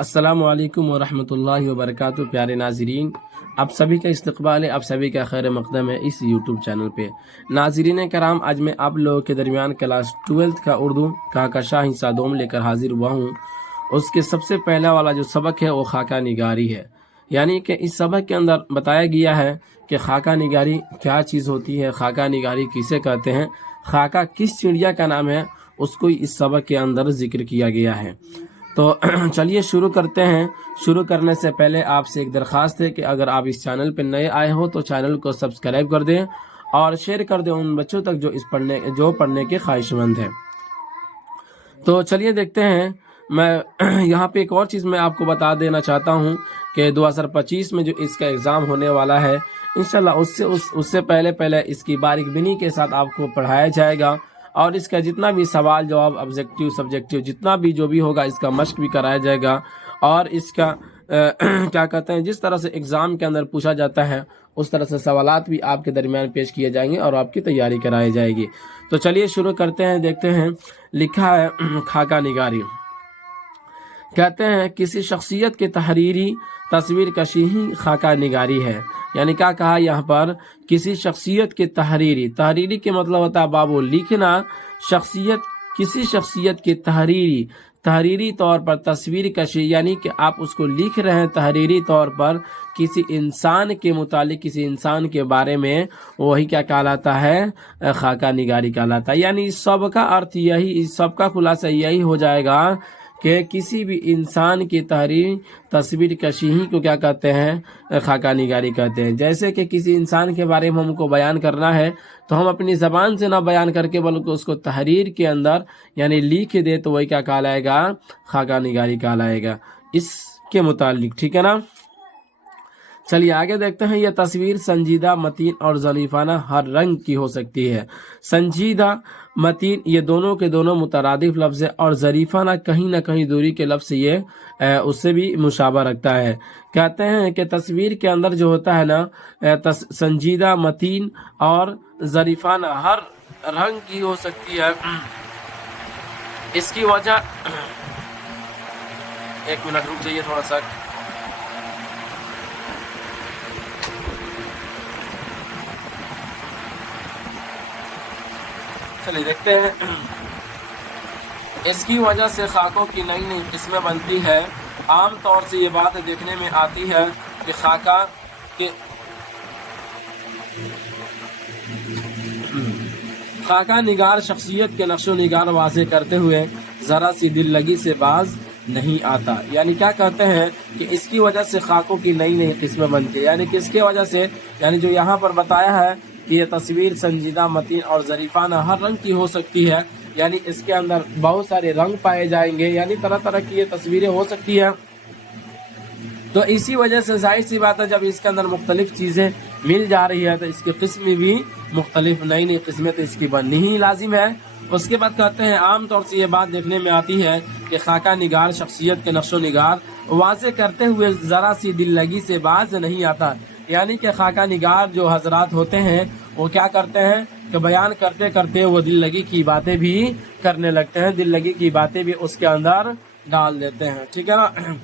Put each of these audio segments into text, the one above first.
अस्सलामु अलैकुम वरहमतुल्लाहि वबरकातुहू। प्यारे नाज़रीन, आप सभी का इस्तकबाल है, आप सभी का खैर मकदम है इस यूट्यूब चैनल पे। नाज़रीन कराम, आज मैं आप लोगों के दरमियान क्लास 12 का उर्दू कहकशां हिस्सा 2 लेकर हाजिर हुआ हूँ। उसके सबसे पहला वाला जो सबक है वो खाका निगारी है। यानी कि इस सबक के अंदर बताया गया है कि खाका निगारी क्या चीज़ होती है, खाका निगारी किसे कहते हैं, खाका किस चिड़िया का नाम है, उसको इस सबक के अंदर जिक्र किया गया है। तो चलिए शुरू करते हैं। शुरू करने से पहले आपसे एक दरख्वास्त है कि अगर आप इस चैनल पर नए आए हो तो चैनल को सब्सक्राइब कर दें और शेयर कर दें उन बच्चों तक जो पढ़ने के ख्वाहिशमंद हैं। तो चलिए देखते हैं। मैं यहाँ पे एक और चीज़ मैं आपको बता देना चाहता हूँ कि 2025 में जो इसका एग्ज़ाम होने वाला है, इंशाल्लाह उससे पहले इसकी बारीक बिनी के साथ आपको पढ़ाया जाएगा और इसका जितना भी सवाल जवाब ऑब्जेक्टिव सब्जेक्टिव जितना भी जो भी होगा इसका मश्क भी कराया जाएगा। और इसका क्या कहते हैं, जिस तरह से एग्ज़ाम के अंदर पूछा जाता है उस तरह से सवालात भी आपके दरमियान पेश किए जाएंगे और आपकी तैयारी कराई जाएगी। तो चलिए शुरू करते हैं। देखते हैं, लिखा है खाका निगारी। कहते हैं किसी शख्सियत के तहरीरी तस्वीर कशी ही खाका निगारी है। यानी क्या कहा यहाँ पर, किसी शख्सियत के तहरीरी के मतलब होता है बाबू लिखना। किसी शख्सियत के तहरीरी तौर पर तस्वीर कशी, यानी कि आप उसको लिख रहे हैं तहरीरी तौर पर किसी इंसान के मुतालिक, किसी इंसान के बारे में, वही क्या कहलाता है, खाका निगारी कहलाता है। यानी इस सब का अर्थ यही, इस सब का खुलासा यही हो जाएगा कि किसी भी इंसान की तस्वीर कशी ही को क्या कहते हैं, खाका निगारी कहते हैं। जैसे कि किसी इंसान के बारे में हमको बयान करना है तो हम अपनी ज़बान से ना बयान करके बल्कि उसको तहरीर के अंदर यानी लिख दे तो वही क्या कहलाएगा, खाका निगारी कहलाएगा इसके मुतालिक। ठीक है ना। चलिए आगे देखते हैं। यह तस्वीर संजीदा, मतीन और ज़रीफाना हर रंग की हो सकती है। संजीदा, मतीन ये दोनों के दोनों मुतरादिफ लफ्ज़ है और ज़रीफाना कहीं ना कहीं दूरी के लफ्ज़ ये उससे भी मुशाबा रखता है। कहते हैं कि तस्वीर के अंदर जो होता है ना, संजीदा, मतीन और ज़रीफाना हर रंग की हो सकती है। इसकी वजह, एक मिनट रुक जाइए थोड़ा सा। चलिए देखते हैं। इसकी वजह से खाकों की नई नई किस्में बनती है। आम तौर से ये बात देखने में आती है कि खाका निगार शख्सियत के नक्शो निगार वाज़े करते हुए ज़रा सी दिल लगी से बाज नहीं आता। यानी क्या कहते हैं कि इसकी वजह से खाकों की नई नई किस्में बनती है। यानी किसके वजह से, यानी जो यहाँ पर बताया है कि ये तस्वीर संजीदा, मतीन और ज़रीफाना हर रंग की हो सकती है। यानी इसके अंदर बहुत सारे रंग पाए जाएंगे, यानी तरह तरह की ये तस्वीरें हो सकती है। तो इसी वजह से जाहिर सी बात है जब इसके अंदर मुख्तलिफ चीज़ें मिल जा रही है तो इसकी किस्में भी मुख्तलिफ, नई नई किस्में तो इसकी बननी ही लाजिम है। उसके बाद कहते हैं आम तौर से ये बात देखने में आती है कि खाका निगार शख्सियत के नक्शो निगार वाज़े करते हुए ज़रा सी दिल लगी से बाज नहीं आता। यानी कि खाका निगार जो हजरात होते हैं वो क्या करते हैं कि बयान करते करते वो दिल लगी की बातें भी करने लगते हैं, दिल लगी की बातें भी उसके अंदर डाल देते हैं। ठीक है ना।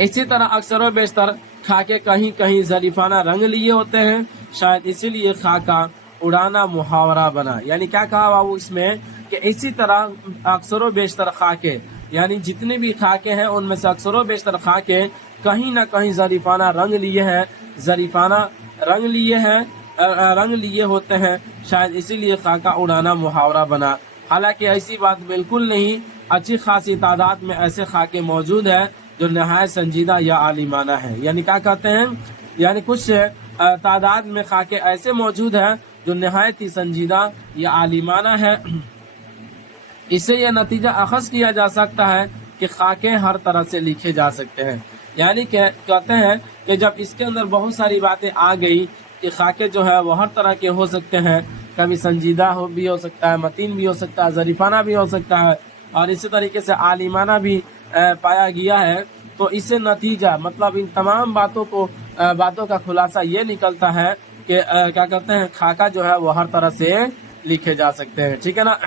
इसी तरह अक्सर व बेशतर खाके कहीं कहीं ज़रीफाना रंग लिए होते हैं, शायद इसीलिए खाका उड़ाना मुहावरा बना। यानी क्या कहा बाबू इसमें कि इसी तरह अक्सर व बेशतर खाके, यानी जितने भी खाके हैं उनमें से अक्सर व बेशतर खाके कहीं ना कहीं ज़रीफाना रंग लिए हैं, ज़रीफाना रंग लिए होते हैं, शायद इसीलिए खाका उड़ाना मुहावरा बना। हालांकि ऐसी बात बिल्कुल नहीं। अच्छी खासी तादाद में ऐसे खाके मौजूद है जो नहायत संजीदा या आलिमाना है। यानी क्या कहते हैं, यानी कुछ तादाद में खाके ऐसे मौजूद है जो नहायत ही संजीदा या आलिमाना है। इससे यह नतीजा अखज़ किया जा सकता है कि खाके हर तरह से लिखे जा सकते हैं। यानी कहते हैं कि जब इसके अंदर बहुत सारी बातें आ गई कि खाके जो है वो हर तरह के हो सकते हैं, कभी संजीदा भी हो सकता है, मतीन भी हो सकता है, ज़रीफाना भी हो सकता है और इसी तरीके से आलिमाना भी पाया गया है। तो इससे नतीजा मतलब इन तमाम बातों का खुलासा ये निकलता है कि क्या कहते हैं, खाका जो है वो हर तरह से लिखे जा सकते हैं। ठीक है ना।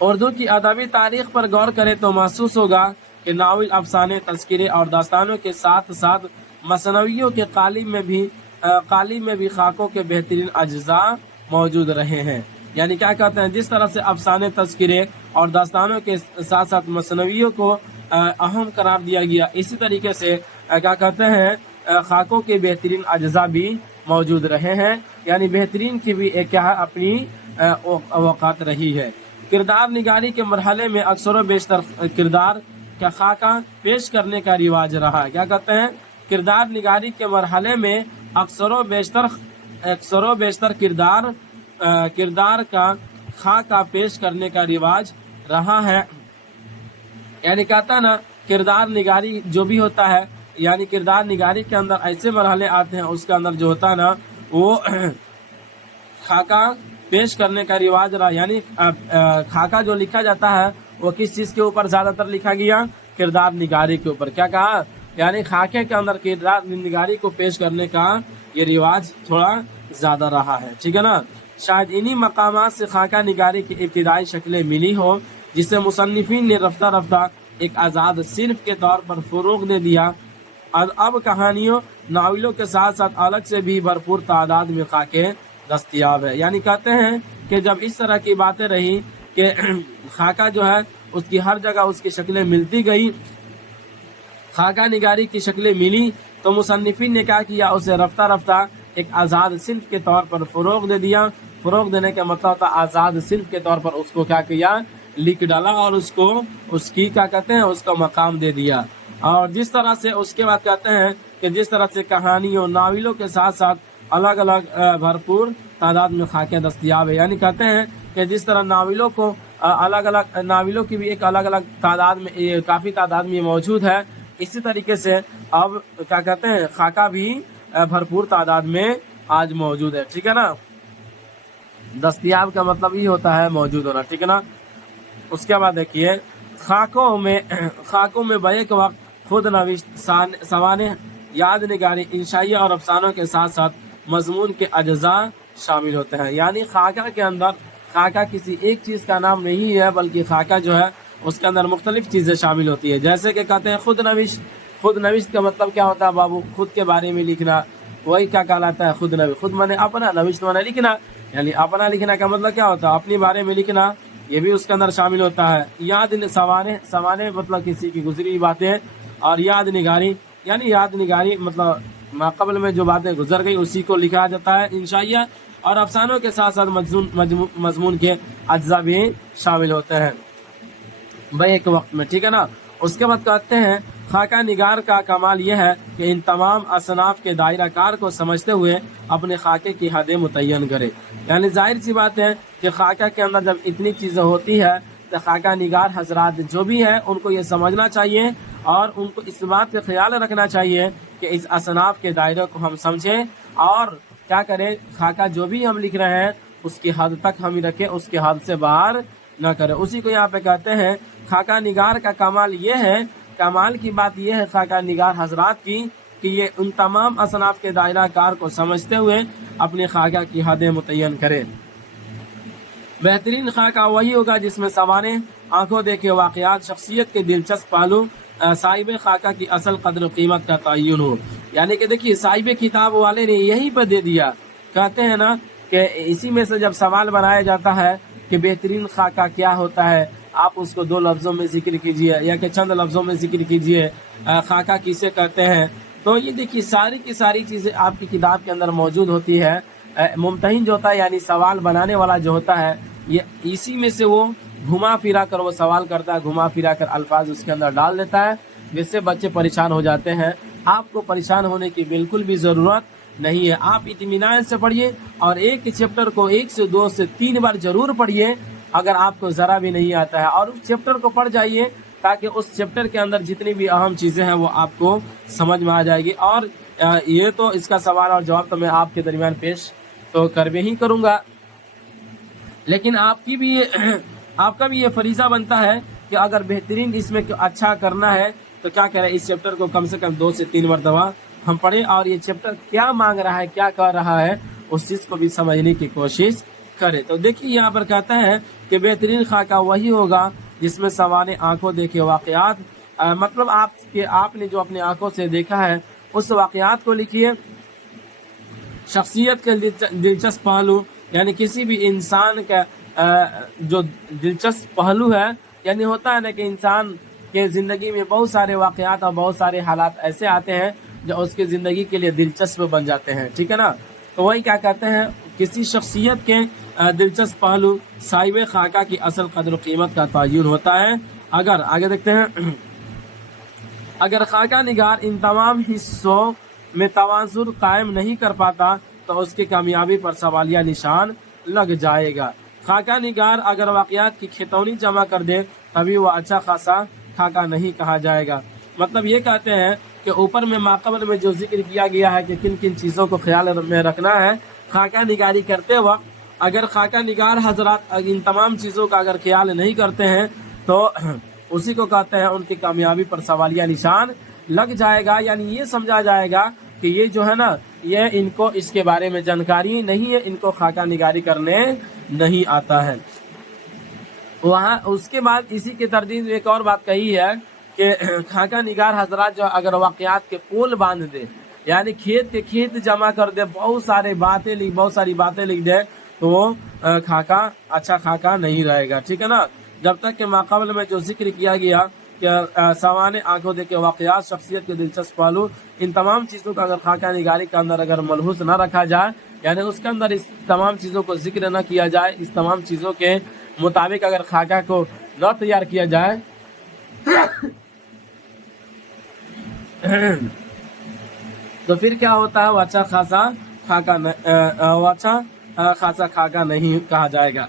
اردو کی ادبی تاریخ پر غور کرے تو محسوس ہوگا کہ ناول، افسانے، تذکرے اور داستانوں کے ساتھ ساتھ مثنویوں کے قالب میں بھی خاکوں کے بہترین اجزاء موجود رہے ہیں۔ یعنی کیا کہتے ہیں، جس طرح سے افسانے، تذکرے اور داستانوں کے ساتھ ساتھ مثنویوں کو اہم قرار دیا گیا، اسی طریقے سے کیا کہتے ہیں خاکوں کے بہترین اجزاء بھی موجود رہے ہیں، یعنی بہترین کی بھی ایک کیا اپنی اوقات رہی ہے۔ کردار نگاری کے مرحلے میں اکثر و بیشتر کردار کا خاکہ پیش کرنے کا رواج رہا ہے۔ کیا کہتے ہیں، کردار نگاری کے مرحلے میں اکثر و بیشتر کردار کا خاکہ پیش کرنے کا رواج رہا ہے۔ یعنی کہتا ہے نا، کردار نگاری جو بھی ہوتا ہے، یعنی کردار نگاری کے اندر ایسے مرحلے آتے ہیں، اس کے اندر جو ہوتا ہے نا وہ خاکہ پیش کرنے کا رواج رہا۔ یعنی خاکہ جو لکھا جاتا ہے وہ کس چیز کے اوپر زیادہ تر لکھا گیا؟ کردار نگاری کے اوپر۔ کیا کہا؟ یعنی خاکے کے اندر کردار نگاری کو پیش کرنے کا یہ رواج تھوڑا زیادہ رہا ہے، ٹھیک ہے نا۔ شاید انہی مقامات سے خاکہ نگاری کی ابتدائی شکلیں ملی ہو، جسے مصنفین نے رفتہ رفتہ ایک آزاد صنف کے طور پر فروغ دے دیا۔ اب کہانیوں، ناولوں کے ساتھ ساتھ الگ سے بھی بھرپور تعداد میں خاکے دستیاب ہے۔ یعنی کہتے ہیں کہ جب اس طرح کی باتیں رہی کہ خاکہ جو ہے اس کی ہر جگہ اس کی شکلیں ملتی گئی، خاکہ نگاری کی شکلیں ملی، تو مصنفین نے کیا کیا، اسے رفتہ رفتہ ایک آزاد صنف کے طور پر فروغ دے دیا۔ فروغ دینے کا مطلب ہوتا آزاد صنف کے طور پر اس کو کیا کیا، لکھ ڈالا، اور اس کی کیا کہتے ہیں، اس کا مقام دے دیا۔ اور جس طرح سے اس کے بعد کہتے ہیں کہ جس طرح سے کہانیوں، ناولوں کے ساتھ ساتھ الگ الگ بھرپور تعداد میں خاکے دستیاب ہے۔ یعنی کہتے ہیں کہ جس طرح ناولوں کو ناولوں کی بھی ایک الگ الگ تعداد میں، کافی تعداد میں موجود ہے، اسی طریقے سے اب کیا کہتے ہیں خاکہ بھی بھرپور تعداد میں آج موجود ہے، ٹھیک ہے نا۔ دستیاب کا مطلب یہ ہوتا ہے موجود ہونا، ٹھیک ہے نا۔ اس کے بعد دیکھیے، خاکوں میں بیک وقت خود نوشت، سوانح، یاد نگاری، انشائیہ اور افسانوں کے ساتھ ساتھ مضمون کے اجزاء شامل ہوتے ہیں۔ یعنی خاکہ کے اندر، خاکہ کسی ایک چیز کا نام نہیں ہے، بلکہ خاکہ جو ہے اس کے اندر مختلف چیزیں شامل ہوتی ہے۔ جیسے کہ کہتے ہیں خود نوشت۔ خود نوشت کا مطلب کیا ہوتا ہے بابو؟ خود کے بارے میں لکھنا، وہی کیا کہلاتا ہے؟ خود نوشت۔ خود مانے اپنا، نوشت مانے لکھنا، یعنی اپنا لکھنا کا مطلب کیا ہوتا ہے؟ اپنے بارے میں لکھنا، یہ بھی اس کے اندر شامل ہوتا ہے۔ یاد، سوانح مطلب کسی کی گزری ہوئی باتیں، اور یاد نگاری، یعنی یاد نگاری مطلب ماقبل میں جو باتیں گزر گئی اسی کو لکھا جاتا ہے۔ انشائیہ اور افسانوں کے ساتھ ساتھ مضمون کے اجزاء بھی شامل ہوتے ہیں ایک وقت میں، ٹھیک ہے نا۔ اس کے بعد کہتے ہیں خاکہ نگار کا کمال یہ ہے کہ ان تمام اصناف کے دائرہ کار کو سمجھتے ہوئے اپنے خاکے کی حدیں متعین کرے۔ یعنی ظاہر سی بات ہے کہ خاکہ کے اندر جب اتنی چیزیں ہوتی ہے تو خاکہ نگار حضرات جو بھی ہیں ان کو یہ سمجھنا چاہیے، اور ان کو اس بات کا خیال رکھنا چاہیے کہ اس اصناف کے دائرے کو ہم سمجھیں، اور کیا کریں، خاکہ جو بھی ہم لکھ رہے ہیں اس کی حد تک ہم رکھیں، اس کی حد سے باہر نہ کریں۔ اسی کو یہاں پہ کہتے ہیں خاکہ نگار کا کمال یہ ہے، کمال کی بات یہ ہے خاکہ نگار حضرات کی کہ یہ ان تمام اصناف کے دائرہ کار کو سمجھتے ہوئے اپنے خاکہ کی حدیں متعین کرے۔ بہترین خاکہ وہی ہوگا جس میں سوانح، آنکھوں دیکھے واقعات، شخصیت کے دلچسپ پہلو، صاحب خاکہ کی اصل قدر و قیمت کا تعین ہو۔ یعنی کہ دیکھیے صاحب کتاب والے نے یہی پہ دے دیا، کہتے ہیں نا کہ اسی میں سے جب سوال بنایا جاتا ہے کہ بہترین خاکہ کیا ہوتا ہے، آپ اس کو 2 لفظوں میں ذکر کیجئے یا کہ چند لفظوں میں ذکر کیجئے، خاکہ کسے کہتے ہیں۔ تو یہ دیکھیے ساری کی ساری چیزیں آپ کی کتاب کے اندر موجود ہوتی ہے۔ ممتحن جو ہوتا ہے یعنی سوال بنانے والا جو ہوتا ہے، یہ اسی میں سے وہ گھما پھرا کر وہ سوال کرتا ہے، گھما پھرا کر الفاظ اس کے اندر ڈال دیتا ہے، جس سے بچے پریشان ہو جاتے ہیں۔ آپ کو پریشان ہونے کی بالکل بھی ضرورت نہیں ہے، آپ اطمینان سے پڑھیے، اور ایک چیپٹر کو 1 سے 2 سے 3 بار ضرور پڑھیے اگر آپ کو ذرا بھی نہیں آتا ہے، اور اس چیپٹر کو پڑھ جائیے تاکہ اس چیپٹر کے اندر جتنی بھی اہم چیزیں ہیں وہ آپ کو سمجھ میں آ جائے گی۔ اور یہ تو اس کا سوال اور جواب تو میں آپ کے درمیان پیش تو کروے ہی کروں گا، لیکن آپ کا بھی یہ فریضہ بنتا ہے کہ اگر بہترین اس میں اچھا کرنا ہے تو کیا کریں، اس چیپٹر کو کم سے کم 2 سے 3 مرتبہ ہم پڑھیں، اور یہ چیپٹر کیا مانگ رہا ہے، کیا کر رہا ہے، اس چیز کو بھی سمجھنے کی کوشش करे। तो देखिए यहाँ पर कहता है कि बेहतरीन खाका वही होगा जिसमें सवाने आंखों देखे वाकयात, मतलब आपने जो अपनी आंखों से देखा है उस वाकयात को लिखिए। शख्सियत के दिलचस्प पहलू, यानी किसी भी इंसान का जो दिलचस्प पहलू है, यानी होता है ना कि इंसान के जिंदगी में बहुत सारे वाकयात और बहुत सारे हालात ऐसे आते हैं जो उसके जिंदगी के लिए दिलचस्प बन जाते हैं, ठीक है ना। तो वही क्या कहते हैं, किसी शख्सियत के दिलचस्प पहलू साहिब खाका की असल कदर कीमत का तयन होता है। अगर आगे देखते हैं, अगर खाका निगार इन तमाम हिस्सों में तवाज़ुन कायम नहीं कर पाता तो उसकी कामयाबी पर सवालिया निशान लग जाएगा। खाका निगार अगर वाकयात की खेतौनी जमा कर दे तभी वह अच्छा खासा खाका नहीं कहा जाएगा। मतलब ये कहते हैं कि ऊपर में माक़बल में जो जिक्र किया गया है कि किन किन चीज़ों को ख्याल में रखना है खाका निगारी करते वक्त, अगर खाका निगार हजरात इन तमाम चीज़ों का अगर ख्याल नहीं करते हैं तो उसी को कहते हैं उनकी कामयाबी पर सवालिया निशान लग जाएगा। यानी ये समझा जाएगा कि ये जो है ना, ये इनको इसके बारे में जानकारी नहीं है, इनको खाका निगारी करने नहीं आता है। वहाँ उसके बाद इसी के तरदीद में एक और बात कही है कि खाका निगार हजरात जो अगर वाकयात के पोल बांध दे, यानी खेत के खेत जमा कर दे, बहुत सारी बातें लिख दे, तो वो खाका अच्छा खाका नहीं रहेगा, ठीक है ना। जब तक के माक़बल में जो जिक्र किया गया कि सवाने आंखों देखे वाकयात, शख्सियत के दिलचस्प पहलू, इन तमाम चीज़ों का अगर खाका निगारी के अंदर अगर मलहूस न रखा जाए, यानी उसके अंदर इस तमाम चीज़ों को जिक्र न किया जाए, इस तमाम चीज़ों के मुताबिक अगर खाका को न तैयार किया जाए तो फिर क्या होता है, वो अच्छा खासा खाका नहीं कहा जाएगा।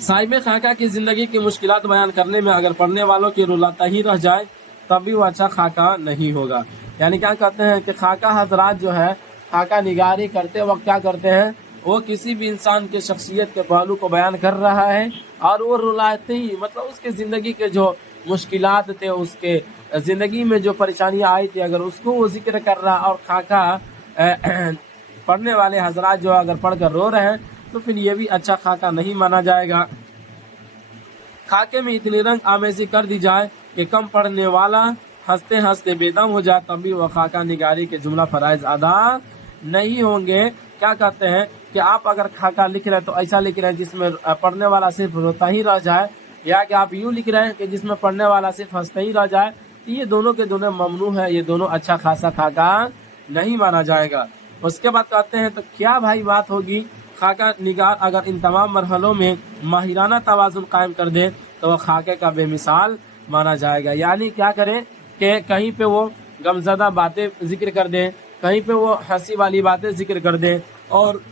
साहिब खाका की जिंदगी की मुश्किलात बयान करने में अगर पढ़ने वालों की रुलाता ही रह जाए तब भी वो अच्छा खाका नहीं होगा। यानी क्या कहते हैं कि खाका हजरात जो है खाका निगारी करते वक्त क्या करते हैं, वो किसी भी इंसान के शख्सियत के पहलू को बयान कर रहा है और वो रुलाते ही, मतलब उसके ज़िंदगी के जो मुश्किलात थे, उसके ज़िंदगी में जो परेशानियाँ आई थी, अगर उसको वो जिक्र कर रहा और खाका पढ़ने वाले हजरात जो अगर पढ़कर रो रहे हैं तो फिर ये भी अच्छा खाका नहीं माना जाएगा। खाके में इतनी रंग आमेज़ी कर दी जाए कि कम पढ़ने वाला हंसते हंसते बेदम हो जाए तब भी वह खाका निगारी के जुमला फराइज अदा नहीं होंगे। क्या कहते हैं कि आप अगर खाका लिख रहे हैं तो ऐसा लिख रहे हैं जिसमें पढ़ने वाला सिर्फ रोता ही रह जाए, या कि आप यूँ लिख रहे हैं कि जिसमें पढ़ने वाला सिर्फ हंसते ही रह जाए, तो ये दोनों के दोनों ममनू है, ये दोनों अच्छा खासा खाका नहीं माना जाएगा। उसके बाद कहते हैं तो क्या भाई बात होगी, खाका निगार अगर इन तमाम मरहलों में माहिराना तवाज़ुन कायम कर दे तो वह खाके का बेमिसाल माना जाएगा। यानी क्या करें कि कहीं पे वो गमज़दा बातें जिक्र कर दें, कहीं पे वो हंसी वाली बातें जिक्र कर दें, और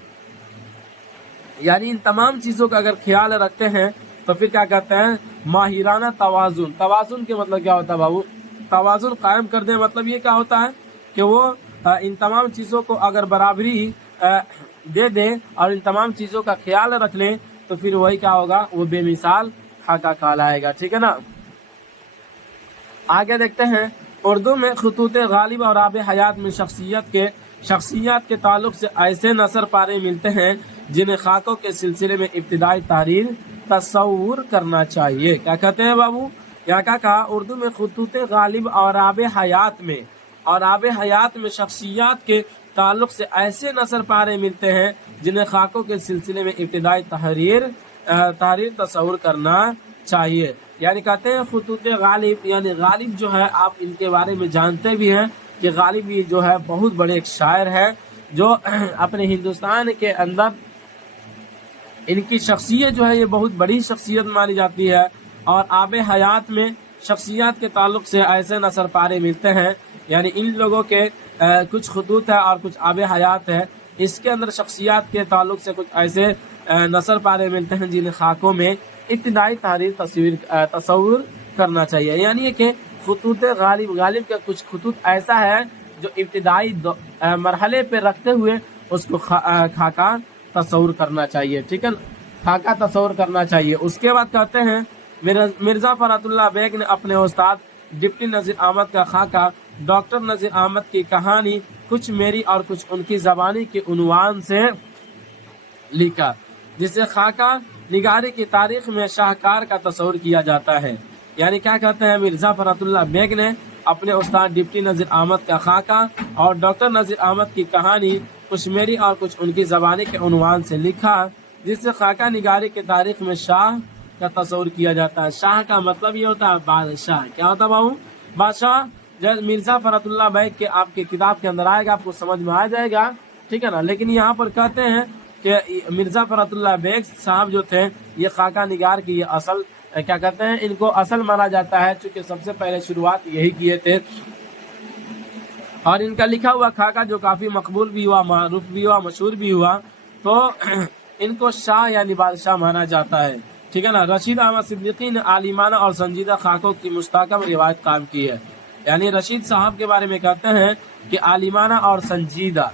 यानी इन तमाम चीज़ों का अगर ख्याल रखते हैं तो फिर क्या कहते हैं, माहिराना तवाज़ुन। तवाज़ुन के मतलब क्या होता है बाबू, तवाज़ुन कायम कर दें मतलब ये क्या होता है कि वो इन तमाम चीज़ों को अगर बराबरी दे दे और इन तमाम चीज़ों का ख्याल रख लें तो फिर वही क्या होगा, वो बेमिसाल खाका कहलाएगा, ठीक है ना। आगे देखते हैं, उर्दू में खुतूत गालिब और आब हयात में शख्सियत के ताल्लुक से ऐसे नसर पारे मिलते हैं जिन्हें खाकों के सिलसिले में इब्तिदाई तहरीर तस्वुर करना चाहिए। क्या कहते हैं बाबू, यहाँ क्या कहा, उर्दू में खुतूत गालिब और आब हयात में शख्सियत के ताल्लुक से ऐसे नसर पारे मिलते हैं जिन्हें खाकों के सिलसिले में इब्तिदाई तहरीर तस्वुर करना चाहिए। यानी कहते हैं खुतूत गालिब, यानी गालिब जो है आप इनके बारे में जानते भी हैं कि गालिब ये जो है बहुत बड़े एक शायर है जो अपने हिंदुस्तान के अंदर इनकी शख्सियत जो है ये बहुत बड़ी शख्सियत मानी जाती है। और आब हयात में शख्सियत के ताल्लुक से ऐसे नसर पारे मिलते हैं, यानी इन लोगों के कुछ खुतूत है और कुछ आब हयात है, इसके अंदर शख्सियत के ताल्लुक से कुछ ऐसे नसर पारे मिलते हैं जिन्हें खाकों में इब्तिदाई तहरीर तस्वुर करना चाहिए। यानी कि खुतूत गालिब का कुछ खुतूत ऐसा है जो इब्तिदाई मरहले पे रखते हुए उसको खाका तस्वुर करना चाहिए, ठीक है, खाका तस्वुर करना चाहिए। उसके बाद कहते हैं, मिर्ज़ा फरहतुल्लाह बेग ने अपने उस्ताद डिप्टी नज़ीर अहमद का खाका डॉक्टर नज़ीर अहमद की कहानी कुछ मेरी और कुछ उनकी ज़बानी के उन्वान से लिखा, जिसे खाका निगारी की तारीख में शाहकार का तस्वुर किया जाता है। यानी क्या कहते हैं, मिर्जा फरहतुल्लाह बेग ने अपने उस्ताद डिप्टी नज़ीर अहमद का खाका और डॉक्टर नज़ीर अहमद की कहानी कुछ मेरी और कुछ उनकी ज़बानी के उन्वान से लिखा, जिससे खाका निगारी की तारीख में शाह का तस्वुर किया जाता है। शाह का मतलब ये होता है बादशाह। क्या होता है बाबू? बादशाह। जब मिर्जा फरहतुल्लाह बेग के आपके किताब के अंदर आएगा, आपको समझ में आ जाएगा, ठीक है ना। लेकिन यहाँ पर कहते हैं कि मिर्जा फरहतुल्लाह बेग साहब जो थे, ये खाका निगार की ये असल क्या कहते हैं, इनको असल माना जाता है, चूंकि सबसे पहले शुरुआत यही किए थे। और इनका लिखा हुआ खाका जो काफी मकबूल भी हुआ, मारूफ भी हुआ, मशहूर भी हुआ, तो इनको शाह यानी बादशाह माना जाता है, ठीक है ना। रशीद अहमद सिद्दीकी ने आलिमाना और संजीदा खाकों की मुस्तहकम रिवायत कायम की है। यानी रशीद साहब के बारे में कहते हैं कि आलिमाना और संजीदा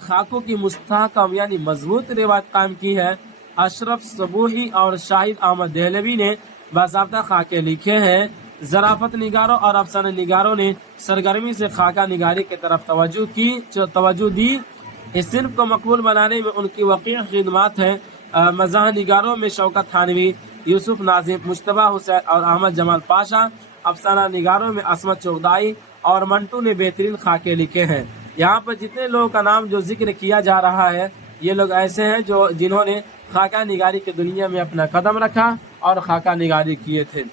खाकों की मुस्तहकम यानी मजबूत रिवायत कायम की है। अशरफ सबूही और शाहिद अहमद देहलवी ने बाज़ाब्ता खाके लिखे हैं। ज़राफ़त निगारों और अफसाना निगारों ने सरगर्मी से खाका निगारी की तरफ तवज्जो दी। इस सिर्फ को मकबूल बनाने में उनकी वक़ीअ खिदमत है। मज़ाह निगारों में शौकत थानवी, यूसुफ नाजिम, मुश्तबा हुसैन और अहमद जमाल पाशा, अफसाना निगारों में असमत चौगदाई और मंटू ने बेहतरीन खाके लिखे हैं। यहाँ पर जितने लोगों का नाम जो जिक्र किया जा रहा है, ये लोग ऐसे हैं जो जिन्होंने खाका निगारी की दुनिया में अपना कदम रखा और खाका निगारी किए थे।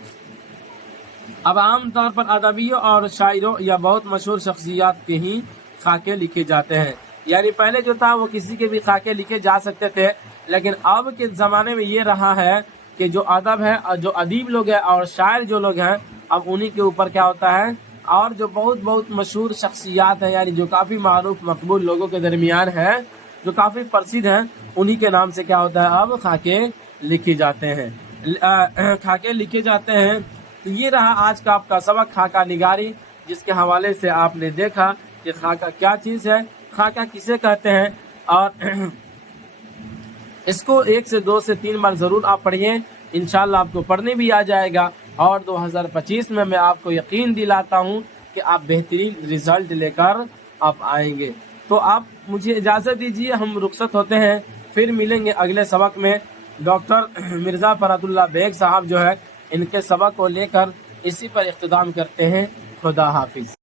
अब आम तौर पर अदबियों और शायरों या बहुत मशहूर शख्सियात के ही खाके लिखे जाते हैं। यानी पहले जो था वो किसी के भी खाके लिखे जा सकते थे, लेकिन अब के ज़माने में ये रहा है कि जो अदब है, जो अदीब लोग हैं और शायर जो लोग हैं, अब उन्हीं के ऊपर क्या होता है, और जो बहुत मशहूर शख्सियात हैं, यानी जो काफ़ी मारूफ मकबूल लोगों के दरमियान है, जो काफ़ी प्रसिद्ध हैं, उन्हीं के नाम से क्या होता है, अब खाके लिखे जाते हैं। खाके लिखे जाते हैं। तो ये रहा आज का आपका सबक खाका निगारी, जिसके हवाले से आपने देखा कि खाका क्या चीज़ है, खाका किसे कहते हैं, और इसको 1 से 2 से 3 बार ज़रूर आप पढ़िए, इंशाल्लाह आपको पढ़ने भी आ जाएगा। और 2025 में मैं आपको यकीन दिलाता हूँ कि आप बेहतरीन रिजल्ट लेकर आप आएंगे। तो आप मुझे इजाज़त दीजिए, हम रुखसत होते हैं, फिर मिलेंगे अगले सबक में। डॉक्टर मिर्ज़ा फरहतुल्लाह बेग साहब जो है, इनके सबक को लेकर इसी पर इख्तिताम करते हैं। खुदा हाफिज़।